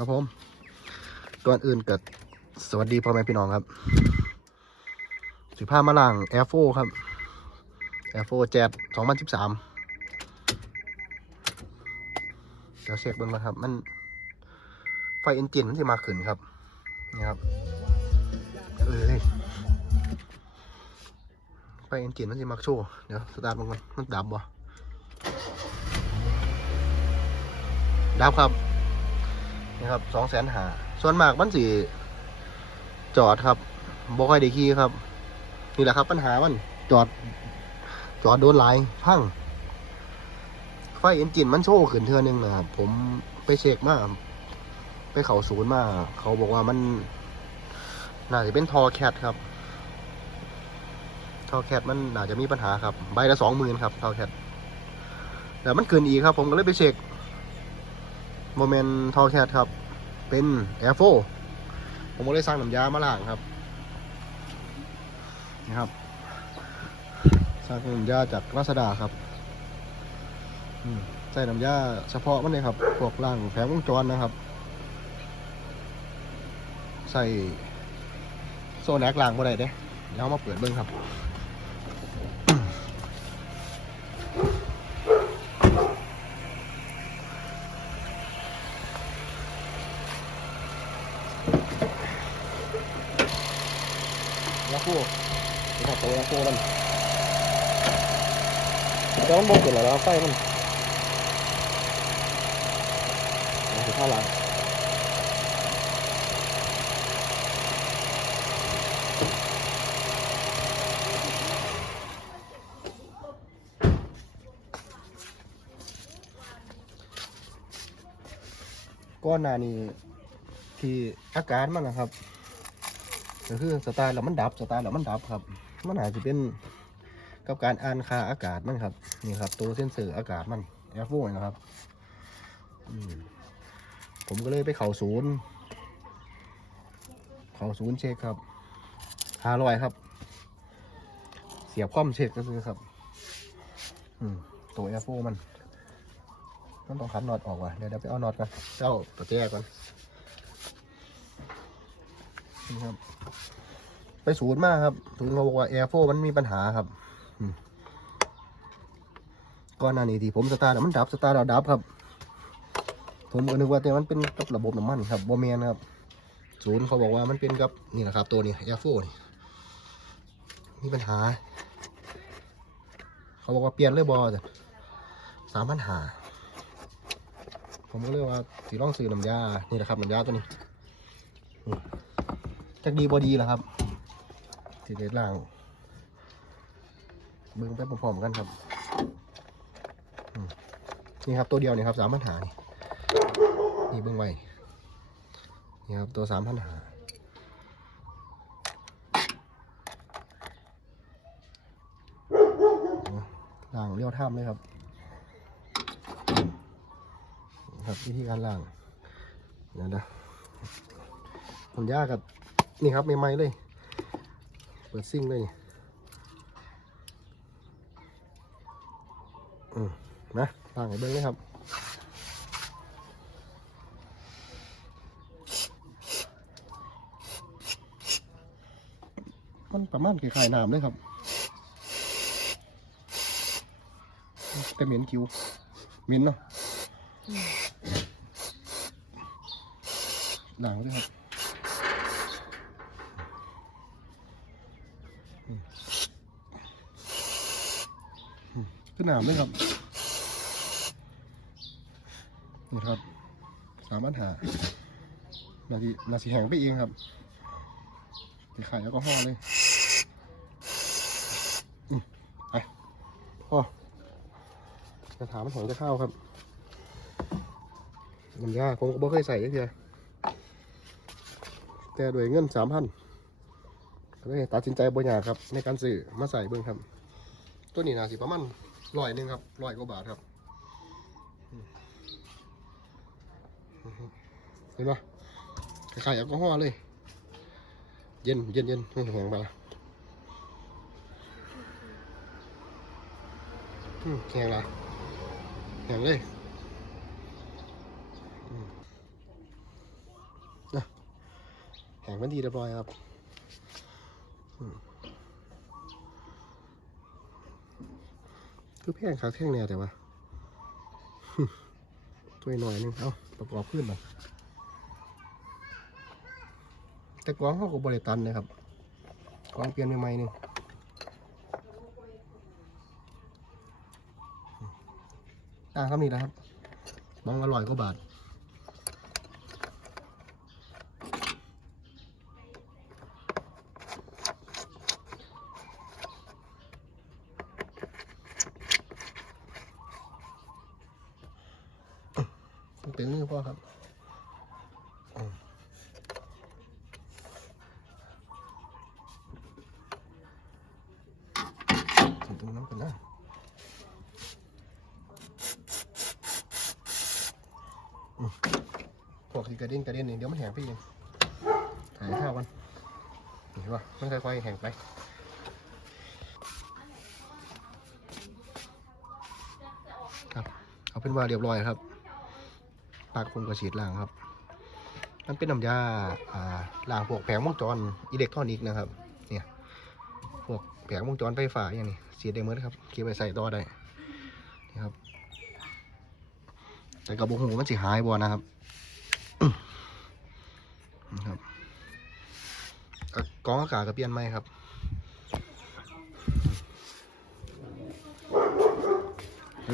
ครับผมก่อนอื่นเกิดสวัสดีพ่อแม่พี่น้องครับสิผ้ามาล่าง Air 4ครับ Air 4 Jet 2013เดี๋ยวเช็คเบิ่งนะครับ มันไฟเอนจินมันจะมาขึ้นครับนี่ครับเอ้ยไฟเอนจินมันจะมาโชว์เดี๋ยวสตาร์ทมันก่อนมันดับบ่ดับครับ นี่ครับสองแสนหาส่วนมากมันสิจอดครับบ่ค่อยได้ขี่ครับ นี่แหละครับปัญหามันจอด จอดโดนหลายพังไฟเอนจินมันโชว์ขึ้นเทือนึงนะครับผมไปเช็คมาไปเขาศูนย์มาเขาบอกว่ามันน่าจะเป็นทอแคทครับทอแคทมันน่าจะมีปัญหาครับ ใบละสองหมื่นครับทอแคทแต่มันเกินอีกครับ ผมก็เลยไปเช็ค โมเมนต์ทอแคทครับ เป็นแอร์โฟผมก็เลยสร้างน้ำยามาล้างครับนี่ครับสร้างน้ำยาจากราษดาครับใส่น้ำยาเฉพาะมันเลยครับพวกล่างแผงวงจรนะครับ ใส่โซแนกล้างบ่ได้เด้เดี๋ยวมาเปิดเบิ้งครับ คูนี่ครับตัวคูมันแต่มันบ่เกิดแล้วไฟมันมันคือท่าหลังก้อนหนานี้ที่อาการมันนะครับ ก็คือสไตล์แล้วมันดับสไตล์แล้วมันดับครับ มันอาจจะเป็นกับการอ่านค่าอากาศมันครับนี่ครับ ตัวเซ็นเซอร์อากาศมันแอร์โฟนะครับผมก็เลยไปเข่าศูนย์ เข่าศูนย์เช็คครับหาลอยครับ เสียบคว่ำเช็คก็คือครับ อืมตัวแอร์โฟมันมันต้องขันน็อตออกว่ะเดี๋ยวเดี๋ยวไปเอาน็อตกันเจ้าตัวแจก่อน นี่ครับ ไปศูนย์มากครับศูนย์เขาบอกว่าแอร์โฟมันมีปัญหาครับก่อนหน้านี้ที่ผมสตาร์ทมันดับสตาร์ทแล้วดับครับ ผมก็นึกว่าแต่มันเป็นกับระบบน้ำมันครับบอมเมนครับศูนย์เขาบอกว่ามันเป็นกับนี่แหละครับ ตัวนี้แอร์โฟนี่มีปัญหา เขาบอกว่าเปลี่ยนเลยบอจ้ะสามปัญหา ผมก็เลยว่าสีร่องซื้อน้ำยา นี่แหละครับน้ำยาตัวนี้ จักดีบอดีแหละครับสีเด็ดล่างเบิ้งไปพร้อมๆกันครับนี่ครับตัวเดียวนี่ครับสามปัญหานี่นี่เบิ้งไว้นี่ครับตัวสามปัญหาล่างเลี้ยวท่ามเลยครับนี่ครับวิธีการล่างเดี๋ยวนะผมยากกับ นี่ครับใหม่ๆเลย เปิดซิ่งเลยนี่อืมนะต่างให้เบิ้งเลยครับมันประมาณคล้ายๆน้ำเลยครับแต่เหม็นคิวเหม็นเนาะหนาวด้วยครับ ขึ้นหนามเลยครับนี่ครับ สามปัญหานาทีนาสีแห้งไปเองครับสีไข่แล้วก็ห่อล์เลยไปพ่อจะถามมันหอมจะเข้าครับน้ำยาผมก็บ่เคยใส่เลยเดียวแต่ด้วยเงินสามพัน เลยตัดสินใจบริยากครับ ในการซื้อมาใส่เบิ้งครับ ตัวนี้นาสิประมาณร้อยหนึ่งครับร้อยกว่าบาทครับเห็นปะคล้ายๆแอลกอฮอล์เลย เย็นเย็นเย็นแห้งๆมาอืมแห้งละแห้งเลยอืมงเป็นทีเรียบร้อยครับ คือแพงคักแพงแน่แต่ว่าถ้วหน่อยหนึงเอาประกอบขึ้นมาแต่กวางเขาก็บริตันนะครับกวางเปลี่ยนใหม่ๆหนึงอ่าครับนี่นะครับมองอร่อยก็บาท ตึงนี่พ่อครับถึงตรงนั้นกันนะพวกที่กระเด็นกระเด็นนี่เดี๋ยวมันแห้งไปเองถ่ายข้าวกันเห็นป่ะมันค่อยๆแห้งไปครับ เอาเป็นว่าเรียบร้อยครับ ปากผมก็ฉีดล้างครับ มันเป็นน้ำยาอ่าล้างพวกแผงวงจรอิเล็กทรอนิกส์นะครับ เนี่ย พวกแผงวงจรไฟฟ้าอย่างนี้ฉีดได้หมดครับเก็บไปใส่ต่อได้นี่ครับ แต่กระบอกหูมันสิหายบ่นะครับนะครับกองอากาศก็เปลี่ยนไหมครับ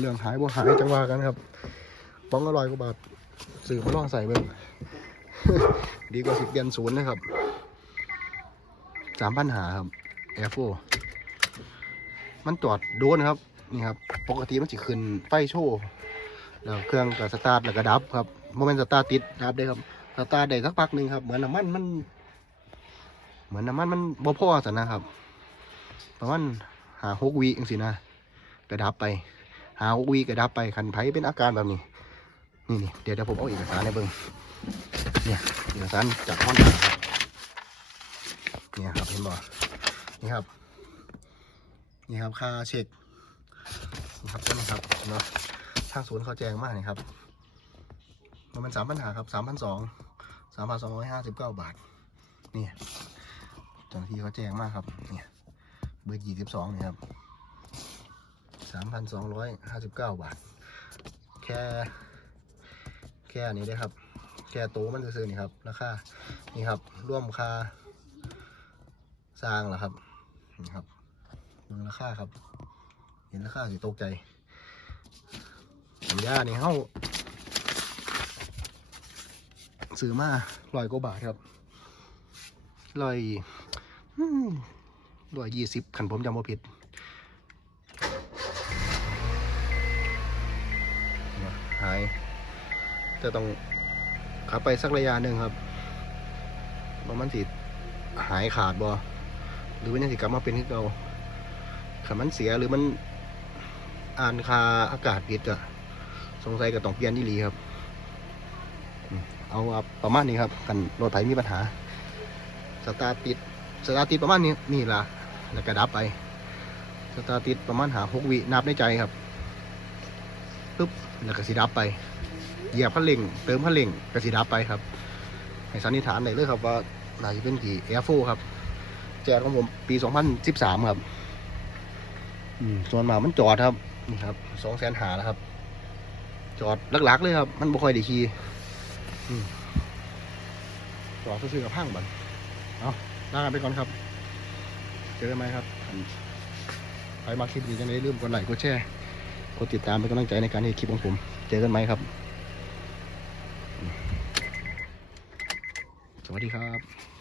เรื่องหายบ่หายจังว่ากันครับป้องอร่อยกว่าบาท สื่อมาลองใส่เบิ่งดีกว่าสิบเดือนศูนย์นะครับสามพันหาครับแอร์โฟมันจอดโดนครับ นี่ครับ ปกติมันจะขึ้นไฟโชว์แล้วเครื่องกับสตาร์ทแล้วก็ดับครับโมเมนต์สตาร์ทติดดับได้ครับสตาร์ทได้สักพักหนึ่งครับ เหมือนน้ำมันมัน เหมือนน้ำมันมันบ่พอสันนะครับ ประมาณหาหกวิจังสินะกระดับไป หาหกวิกระดับไปคันไผเป็นอาการแบบนี้ นี่นี่เดี๋ยวเดี๋ยวผมเอาเอกสารให้เบิ่งเนี่ยเอกสารจากห้องครับเนี่ยครับเห็นบ่นี่ครับนี่ครับค่าเช็คนี่ครับต้นครับเนาะทางศูนย์เขาแจ้งมากนี่ครับมันเป็นสามพันหาครับสามพันสองสามพันสองร้อยห้าสิบเก้าบาทนี่เจ้าหน้าที่เขาแจ้งมากครับเนี่ยเบอร์ยี่สิบสองนี่ครับสามพันสองร้อยห้าสิบเก้าบาท แค่ ค่นี้ได้ครับ แค่โตวมันซื้อๆนี่ครับราคานี่ครับร่วมค่าสร้างเหรอครับนี่ครับดูราคาครับ เห็นราคาสิตกใจสัญญานี่เฮาซื้อมาร้อยกว่าบาทครับร้อยร้อยยี่สิบขันผมจำว่ผิด หาย จะต้องขับไปสักระยะหนึ่งครับว่ามันสิหายขาดบ่หรือว่ายังสิกลับมาเป็นที่เก่าขันมันเสียหรือมันอ่านคาอากาศผิดอะสงสัยก็ต้องเปลี่ยนที่ลีครับเอาประมาณนี้ครับ กันรถไถมีปัญหา สตาร์ติดสตาร์ติดประมาณนี้นี่ละแล้วก็ดับไป สตาร์ติดประมาณหาหกวินับในใจครับปุ๊บแล้วก็สีดับไป เหยียบคันเร่งเติมคันเร่งก็สีดับไปครับให้สันนิษฐานได้เลยครับว่าน่าจะเป็นขี่แอร์โฟครับ แจกของผมปี 2013 ครับอืมส่วนมามันจอดครับนี่ครับสองแสนหาแล้วครับ จอดหลักๆ เลยครับ มันบ่ค่อยได้ขี่จอดซื้อกับพังบันเอาลากันไปก่อนครับ เจอกันไหมครับใครมาคลิปนี้จะได้ลืมกดไลค์กดแชร์กดติดตามเป็นกำลังใจในการที่คลิปของผม เจอกันไหมครับ วัสดีครับ